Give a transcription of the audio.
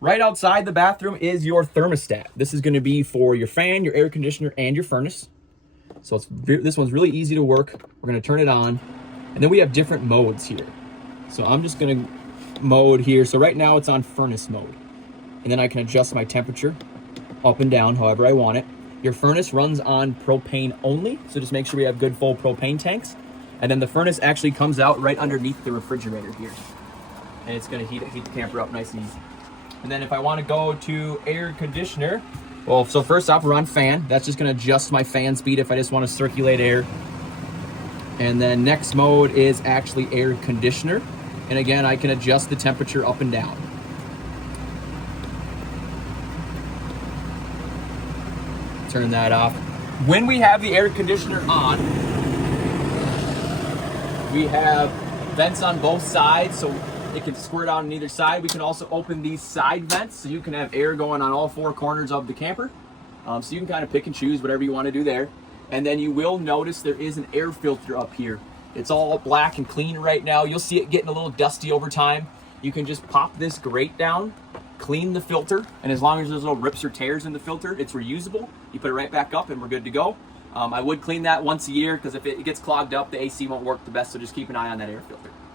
Right outside the bathroom is your thermostat. This is going to be for your fan, your air conditioner, and your furnace. So this one's really easy to work. We're going to turn it on. And then we have different modes here. So I'm just going to mode here. So right now it's on furnace mode. And then I can adjust my temperature up and down however I want it. Your furnace runs on propane only. So just make sure we have good full propane tanks. And then the furnace actually comes out right underneath the refrigerator here. And it's going to heat the camper up nice and easy. And then if I want to go to air conditioner, well, so first off, we're on fan. That's just going to adjust my fan speed if I just want to circulate air. And then next mode is actually air conditioner. And again, I can adjust the temperature up and down. Turn that off. When we have the air conditioner on, we have vents on both sides, so it can squirt out on either side. We can also open these side vents so you can have air going on all four corners of the camper. So you can kind of pick and choose whatever you want to do there. And then you will notice there is an air filter up here. It's all black and clean right now. You'll see it getting a little dusty over time. You can just pop this grate down, clean the filter, and as long as there's no rips or tears in the filter, it's reusable. You put it right back up and we're good to go. I would clean that once a year because if it gets clogged up, the AC won't work the best, so just keep an eye on that air filter.